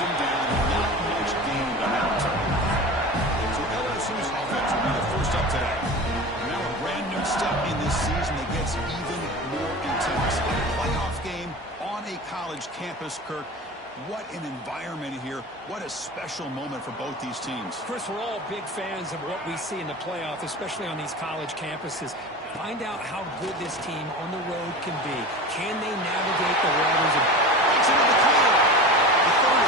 him down. Not much gained on that return. So LSU's offense will be the first up today. Now a brand new step in this season that gets even more intense. A playoff game on a college campus, Kirk. What an environment here. What a special moment for both these teams. Chris, we're all big fans of what we see in the playoff, especially on these college campuses. Find out how good this team on the road can be. Can they navigate the waters? It's into the field. The 30.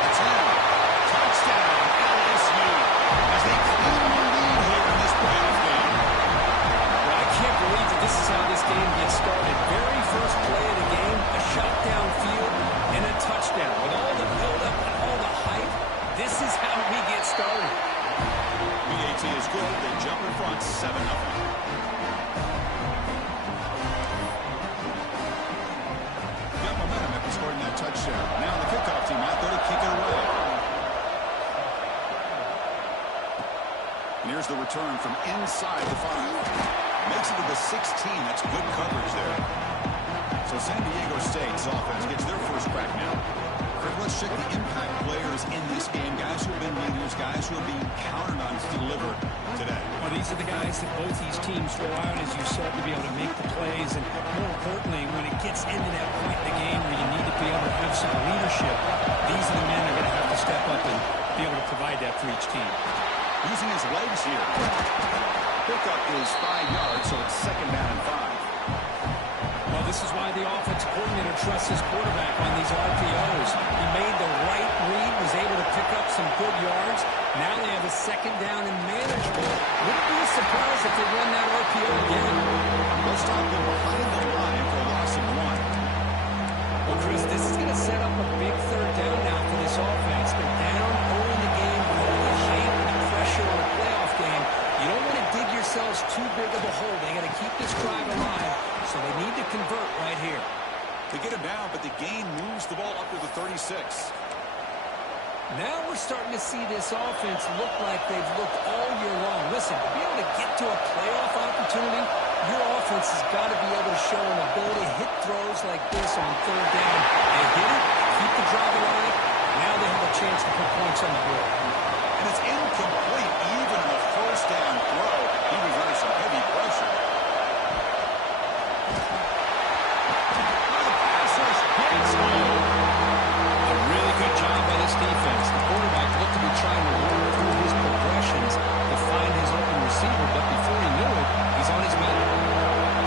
The 10. Touchdown, LSU. As they claim the lead here in this playoff game. Well, I can't believe that this is how this game gets started. Very first play of the game, a shot downfield, and a touchdown. With all the build-up and all the hype, this is how we get started. BAT is good. They jump in front 7-0. Got momentum after scoring that touchdown. Now the kickoff team out there to kick it away. And here's the return from inside the 5. Makes it to the 16. That's good coverage there. So San Diego State's offense gets their first crack now. Kirk, let's check the impact players in this game. Guys who have been leaders, guys who are being counted on to deliver today. Well, these are the guys that both these teams throw out, as you said, to be able to make the plays. And more importantly, when it gets into that point in the game where you need to be able to have some leadership, these are the men that are going to have to step up and be able to provide that for each team. Using his legs here. Pickup is 5 yards, so it's second down and 5. Well, this is why the offensive coordinator trusts his quarterback on these RPOs. He made the right read, was able to pick up some good yards. Now they have a second down and manageable. Wouldn't be surprised if they run that RPO again. They'll stop them behind the line for a loss of 1. Well, Chris, this is going to set up a big third down now for this offense. They're down early in the game with all the hype and the pressure on a playoff game. You don't want to dig yourselves too big of a hole. They got to keep this drive alive. So they need to convert right here. They get him down, but the gain moves the ball up to the 36. Now we're starting to see this offense look like they've looked all year long. Listen, to be able to get to a playoff opportunity, your offense has got to be able to show an ability to hit throws like this on third down. They hit it, keep the drive alive. Now they have a chance to put points on the board. And it's incomplete even on the first down throw. He was under some heavy pressure. A really good job by this defense. The quarterback looked to be trying to run through his progressions to find his open receiver, but before he knew it, he's on his back.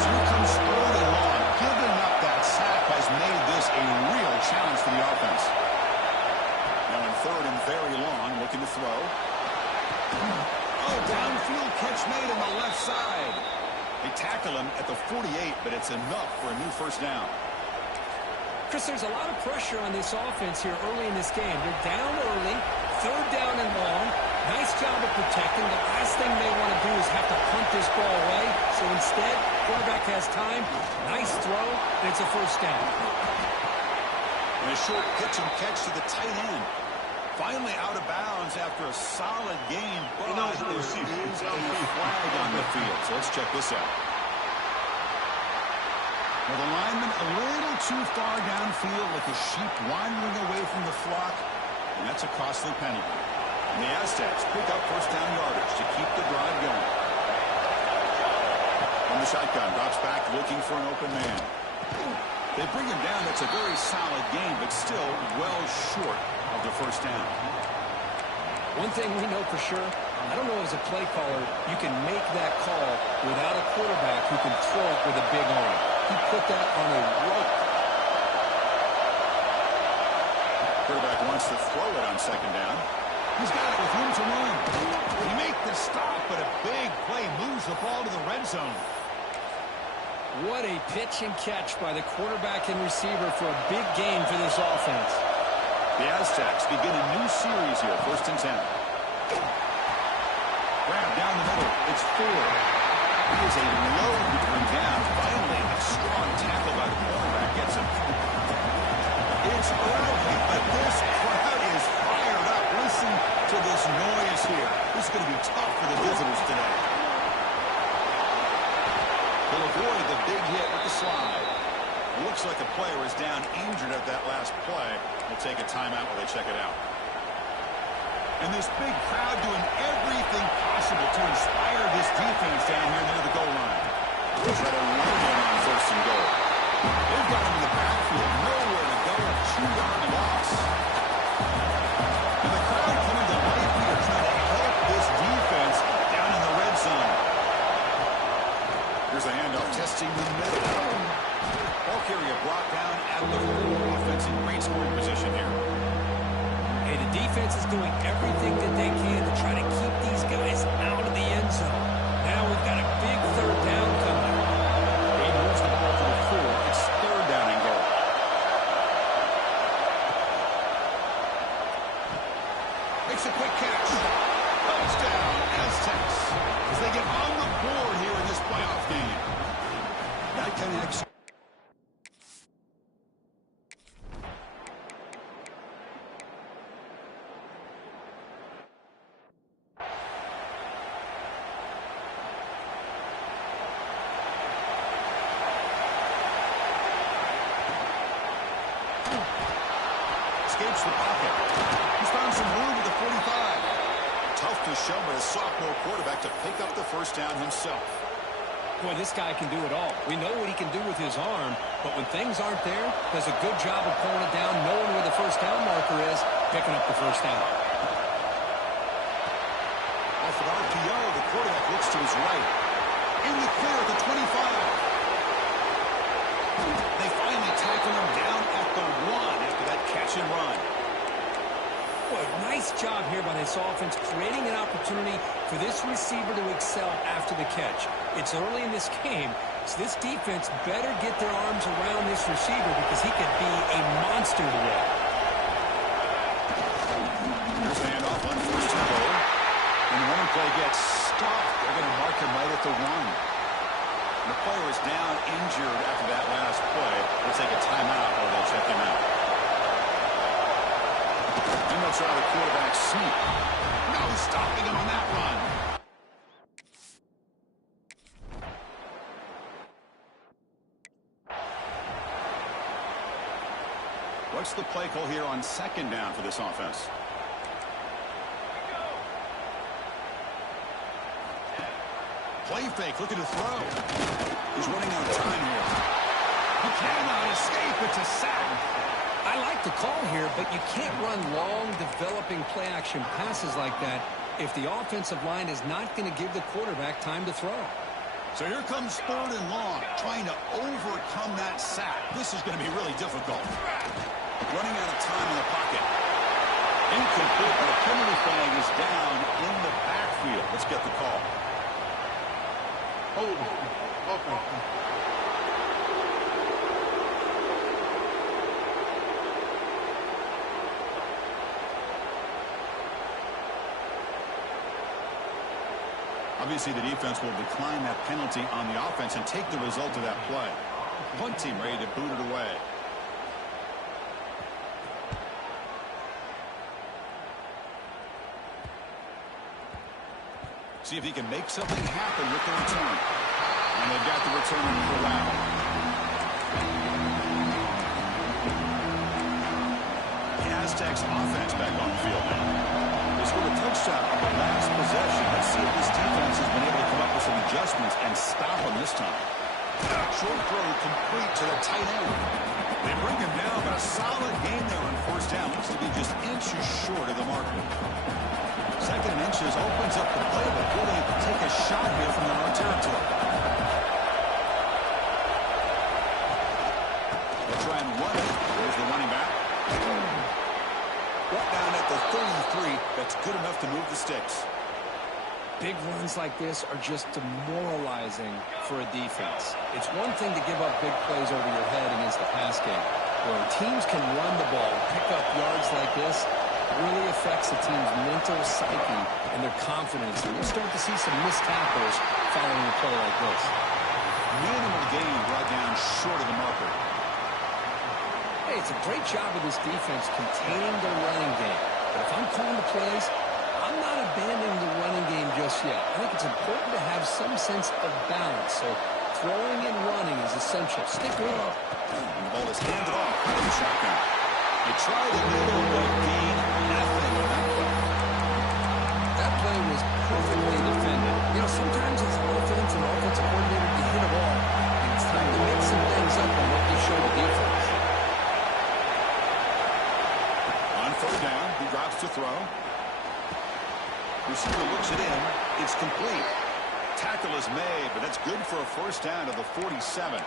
So here comes early on. Giving up that sack has made this a real challenge for the offense. Now in third and very long, looking to throw. Oh, downfield catch made on the left side. They tackle him at the 48, but it's enough for a new first down. Chris, there's a lot of pressure on this offense here early in this game. They're down early, third down and long. Nice job of protecting. The last thing they want to do is have to punt this ball away. So instead, quarterback has time. Nice throw, and it's a first down. And a short pitch and catch to the tight end. Finally out of bounds after a solid game, but there is a flag on the field. So let's check this out. Well, the lineman a little too far downfield like a sheep wandering away from the flock, and that's a costly penalty. And the Aztecs pick up first down yardage to keep the drive going. On the shotgun, drops back looking for an open man. They bring him down. That's a very solid game, but still well short of the first down. One thing we know for sure, I don't know as a play caller, you can make that call without a quarterback who can throw it with a big arm. He put that on a rope. Quarterback wants to throw it on second down. He's got it with room to run. He makes the stop, but a big play moves the ball to the red zone. What a pitch and catch by the quarterback and receiver for a big game for this offense. The Aztecs begin a new series here, first and 10. Grab down the middle. It's 4. He is a load to bring down. Finally, a strong tackle by the cornerback gets him. It's early, but this crowd is fired up. Listen to this noise here. This is going to be tough for the visitors today. They'll avoid the big hit with the slide. Looks like a player is down injured at that last play. We'll take a timeout while they check it out. And this big crowd doing everything possible to inspire this defense down here near the goal line. They try to run it in on first and goal. They've got him in the backfield, nowhere to go, a 2-yard loss. And the crowd coming to life here, trying to help this defense down in the red zone. Here's a handoff, testing the middle. Ball carrier brought down at the 4. Offense in great scoring position here. Hey, the defense is doing everything that they can to try to keep these guys out of the end zone. Now we've got a big third down coming. He moves the ball to the 4. It's third down and goal. Makes a quick catch. Touchdown, Aztecs. As they get on the board here in this playoff game. That connects. Escapes the pocket. He's found some room at the 45. Tough to show by a sophomore quarterback to pick up the first down himself. Boy, this guy can do it all. We know what he can do with his arm, but when things aren't there, does a good job of pulling it down, knowing where the first down marker is, picking up the first down. Off an RPO, the quarterback looks to his right. In the clear at the 25. They finally tackle him down at the 1 after that catch and run. Boy, nice job here by this offense, creating an opportunity for this receiver to excel after the catch. It's early in this game, so this defense better get their arms around this receiver because he could be a monster today. Here's the handoff on first and goal. And the running play gets stopped. They're going to mark him right at the 1. The player is down injured after that last play. We'll take a timeout while they check him out. And they'll try the quarterback sneak. No stopping him on that run. What's the play call here on second down for this offense? Play fake, looking to throw. He's running out of time here. He cannot escape. It's a sack. I like the call here, but you can't run long, developing play-action passes like that if the offensive line is not going to give the quarterback time to throw. So here comes third and long, trying to overcome that sack. This is going to be really difficult. Running out of time in the pocket. Incomplete, but a penalty flag is down in the backfield. Let's get the call. Oh, okay. Obviously, the defense will decline that penalty on the offense and take the result of that play. One team ready to boot it away. See if he can make something happen with the return. And they've got the return allowed. The Aztecs offense back on the field now. They scored a touchdown on the last possession. Let's see if this defense has been able to come up with some adjustments and stop them this time. Short throw complete to the tight end. They bring him down, but a solid game there on first down. Looks to be just inches short of the marker. Second and inches opens up the playbook. Will they take a shot here from their own territory? They'll try and run it. There's the running back. Brought down at the 33. That's good enough to move the sticks. Big runs like this are just demoralizing for a defense. It's one thing to give up big plays over your head against the pass game. Where teams can run the ball, pick up yards like this, really affects the team's mental psyche and their confidence. And you start to see some missed tackles following a play like this. Minimal gain brought down short of the marker. Hey, it's a great job of this defense containing the running game. But if I'm calling the plays, I'm not abandoning the running game just yet. I think it's important to have some sense of balance. So throwing and running is essential. Stick with it. And the ball is handed off out of the shotgun. They try the middle, but gain nothing on that play. That play was perfectly defended. You know, sometimes as an offense and offensive coordinator, you hit a ball, and it's time to mix some things up on what you show the defense. On third down, he drops to throw. Receiver looks it in. It's complete. Tackle is made, but that's good for a first down to the 47.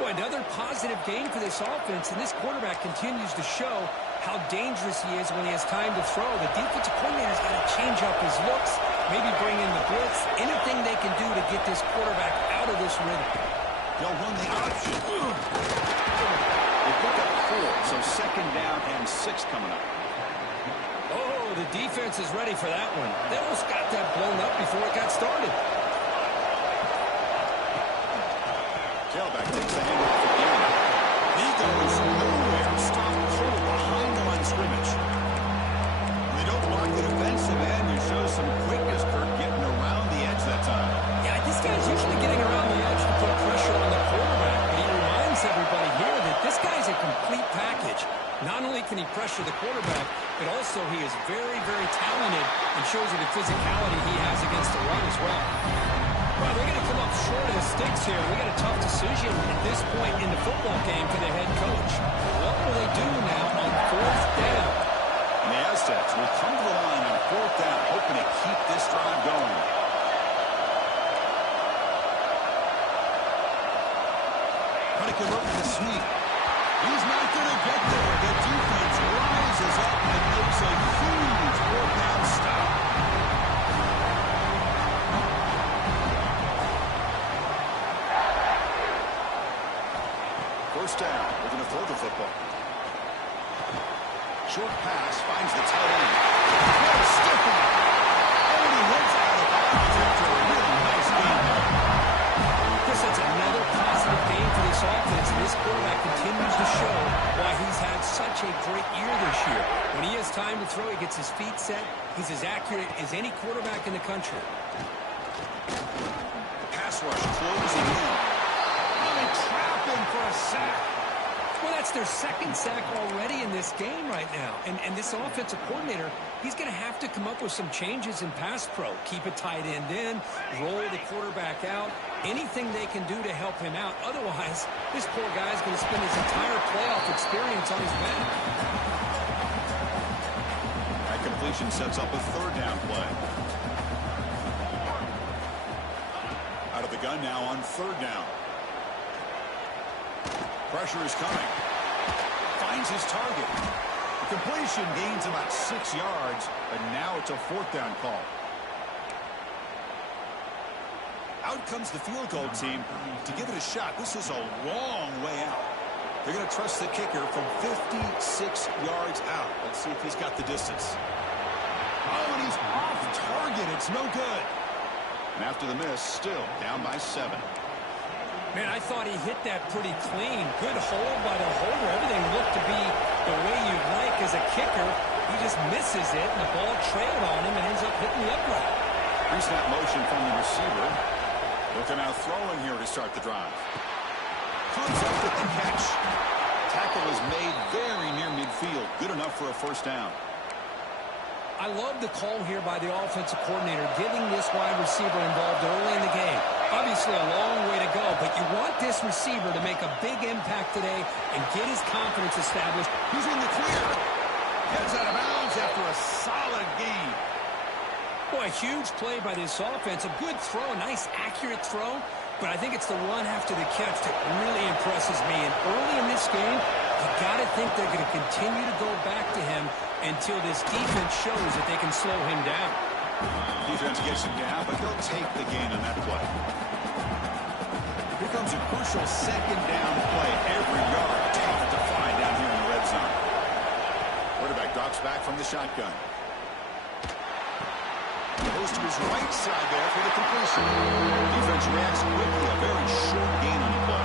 Boy, another positive game for this offense, and this quarterback continues to show how dangerous he is when he has time to throw. The defensive coordinator's got to change up his looks, maybe bring in the blitz, anything they can do to get this quarterback out of this rhythm. They'll run the option. They pick up 4, so second down and 6 coming up. Oh, the defense is ready for that one. They almost got that blown up before it got started. Tailback takes the handoff again. He goes nowhere. Stopped short behind the line of scrimmage. When they don't block the defensive end, you show some quickness, Kirk, getting around the edge that time. Yeah, this guy's usually getting around the edge to put pressure on the quarterback, but he reminds everybody here that this guy's a complete package. Not only can he pressure the quarterback, but also he is very, very talented and shows you the physicality he has against the run as well. Well, they're going to come up short of the sticks here. We got a tough decision at this point in the football game for the head coach. What will they do now on fourth down? And the Aztecs will come to the line on fourth down, hoping to keep this drive going. Trying to convert the sweep. He's not going to get there. The defense rises up and makes a huge fourth-down stop. First down. We're going to throw the football. Short pass finds the tight end. What a stiff one. And he hits out of bounds after a really nice game there. Chris, that's another positive game for this offense, and this quarterback continues to show why he's had such a great year this year. When he has time to throw, he gets his feet set. He's as accurate as any quarterback in the country. Pass rush closing in. Oh, they trap him for a sack. Well, that's their second sack already in this game right now. And this offensive coordinator, he's going to have to come up with some changes in pass pro. Keep a tight end in, roll the quarterback out, anything they can do to help him out. Otherwise, this poor guy's going to spend his entire playoff experience on his back. That completion sets up a third down play. Out of the gun now on third down. Pressure is coming. Finds his target. The completion gains about 6 yards, but now it's a fourth down call. Out comes the field goal team to give it a shot. This is a long way out. They're going to trust the kicker from 56 yards out. Let's see if he's got the distance. Oh, and he's off target. It's no good. And after the miss, still down by 7. Man, I thought he hit that pretty clean. Good hold by the holder. Everything looked to be the way you'd like as a kicker. He just misses it, and the ball trailed on him and ends up hitting the upright. Pre-snap motion from the receiver. Looking out throwing here to start the drive. Comes up with the catch. Tackle is made very near midfield. Good enough for a first down. I love the call here by the offensive coordinator, getting this wide receiver involved early in the game. Obviously a long way to go, but you want this receiver to make a big impact today and get his confidence established. He's in the clear. Gets out of bounds after a solid gain. Boy, a huge play by this offense. A good throw, a nice accurate throw, but I think it's the run after the catch that really impresses me. And early in this game, you got to think they're going to continue to go back to him until this defense shows that they can slow him down. Defense gets him down, but they'll take the gain on that play. Here comes a crucial second down play. Every yard tough to find down here in the red zone. Quarterback drops back from the shotgun. Goes to his right side there for the completion. Defense reacts quickly. A very short gain on the play.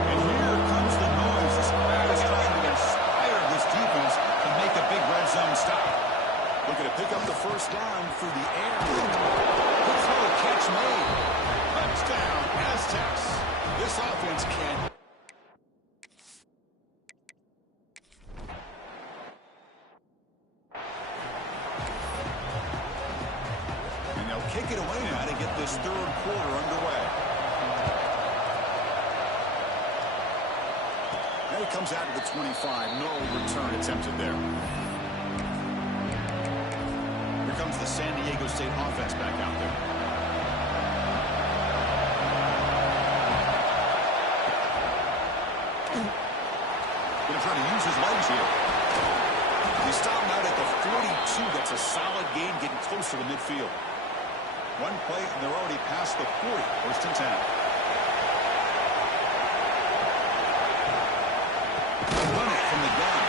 And here comes the noise. This crowd is trying to inspire this defense to make a big red zone stop. Looking to pick up the first down through the air. Good throw, catch made. A take it away now to get this third quarter underway. Now he comes out to the 25. No return attempted there. Here comes the San Diego State offense back out there. Going to try to use his legs here. He stopped out at the 42. That's a solid gain, getting closer to midfield. One play, and they're already past the 40. First and 10. Run it from the gun.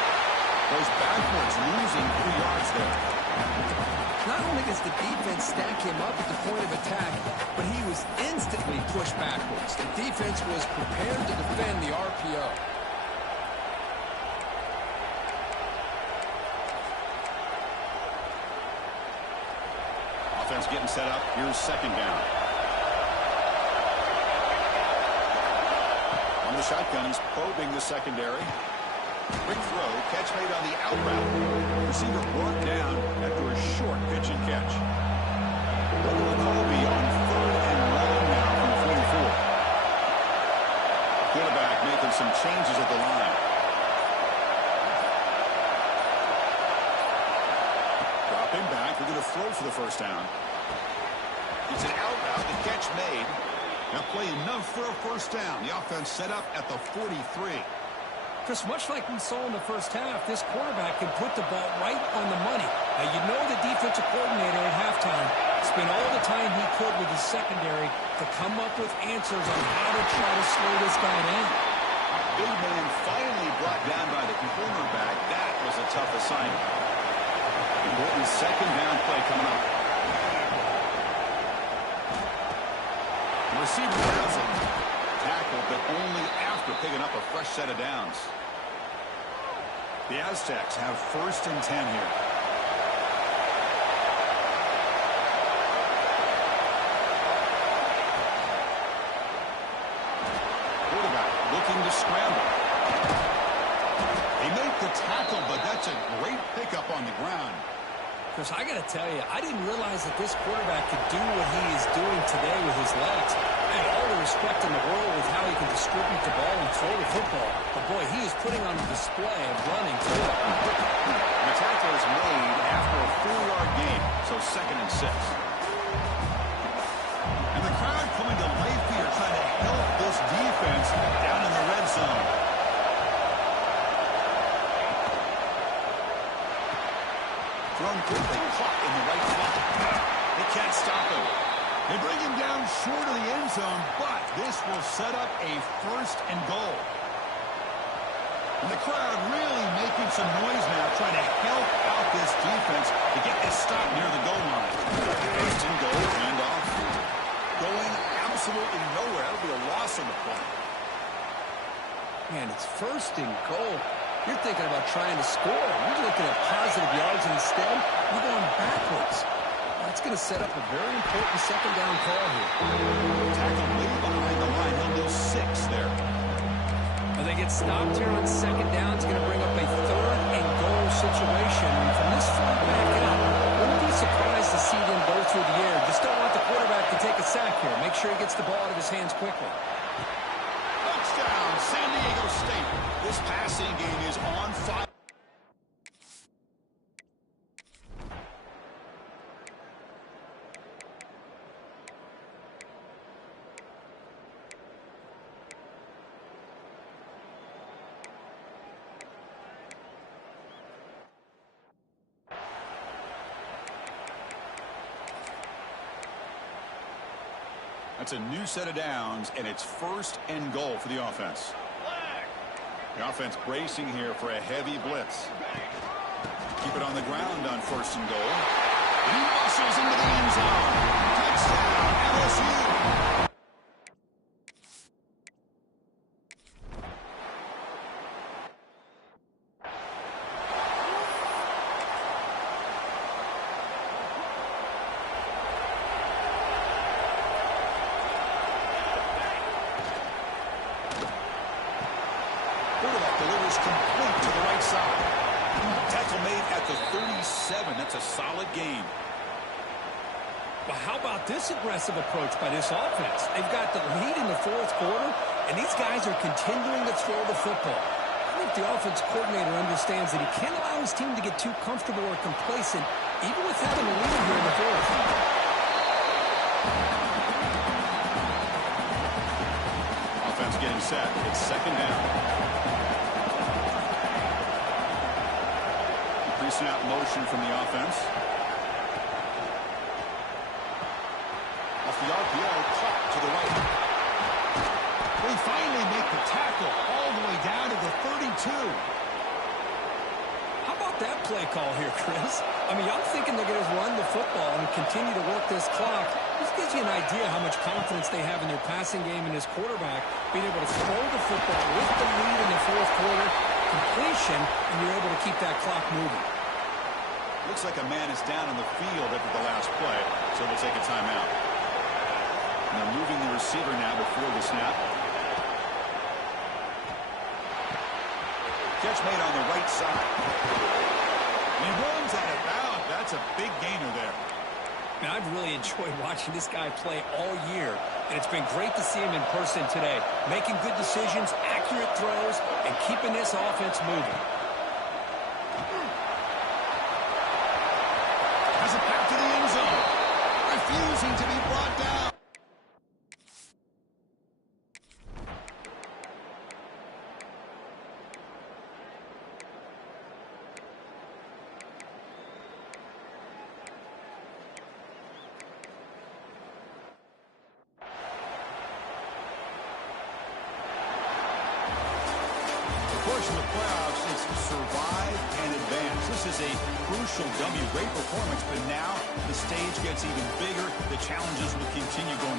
Goes backwards, losing 3 yards there. Not only does the defense stack him up at the point of attack, but he was instantly pushed backwards. The defense was prepared to defend the RPO. Offense getting set up. Here's second down. On the shotgun, he's probing the secondary. Quick throw, catch made on the out route. Receiver brought down after a short pitch and catch. Colby on 3rd and long now from 44. Quarterback making some changes at the line. Dropping back, we're going to throw for the first down. It's an out route, the catch made. Now play enough for a first down. The offense set up at the 43. Chris, much like we saw in the first half, this quarterback can put the ball right on the money. Now, you know the defensive coordinator at halftime spent all the time he could with his secondary to come up with answers on how to try to slow this guy down. Big man finally brought down by the cornerback. That was a tough assignment. Important second down play coming up. The receiver has him. Tackled, but only after picking up a fresh set of downs. The Aztecs have 1st and 10 here. Quarterback looking to scramble. They make the tackle, but that's a great pickup on the ground. Chris, I got to tell you, I didn't realize that this quarterback could do what he is doing today with his legs. And all the respect in the world with how he can distribute the ball and throw the football. But, boy, he is putting on a display of running, too. The tackle is made after a 4-yard gain, so 2nd and 6. And the crowd coming to life here, trying to help this defense down in the red zone. Thrown quickly, caught in the right slot. They can't stop him. They bring him down short of the end zone, but this will set up a 1st and goal. And the crowd really making some noise now, trying to help out this defense to get this stop near the goal line. 1st and goal, handoff. Going absolutely nowhere. That'll be a loss on the play. Man, it's 1st and goal. You're thinking about trying to score. You're looking at positive yards, and instead, you're going backwards. That's going to set up a very important second down call here. Tackle way behind the line. He'll lose 6 there. Well, they get stopped here on second down. It's going to bring up a 3rd and goal situation. And from this far back out, wouldn't be surprised to see them go through the air. Just don't want the quarterback to take a sack here. Make sure he gets the ball out of his hands quickly. Touchdown, San Diego State. This passing game is on fire. That's a new set of downs, and it's 1st and goal for the offense. The offense bracing here for a heavy blitz. Keep it on the ground on 1st and goal. He muscles into the end zone. Touchdown, LSU. Quarterback delivers complete to the right side. Tackle made at the 37. That's a solid gain. Well, how about this aggressive approach by this offense? They've got the lead in the fourth quarter, and these guys are continuing to throw the football. I think the offense coordinator understands that he can't allow his team to get too comfortable or complacent, even with having a lead here in the fourth. Offense getting set. It's second down. Increasing out motion from the offense. Off the RPO, caught to the right. They finally make the tackle all the way down to the 32. How about that play call here, Chris? I mean, I'm thinking they're going to run the football and continue to work this clock. This gives you an idea how much confidence they have in their passing game and his quarterback, being able to throw the football with the lead in the fourth quarter, completion, and you're able to keep that clock moving. Looks like a man is down in the field after the last play, so they'll take a timeout. And they're moving the receiver now before the snap. Catch made on the right side. He runs out of bounds. That's a big gainer there. Now, I've really enjoyed watching this guy play all year, and it's been great to see him in person today, making good decisions, accurate throws, and keeping this offense moving. Has it back to the end zone. Refusing to be brought down. In the playoffs, it's survive and advance. This is a crucial W. Great performance, but now the stage gets even bigger. The challenges will continue going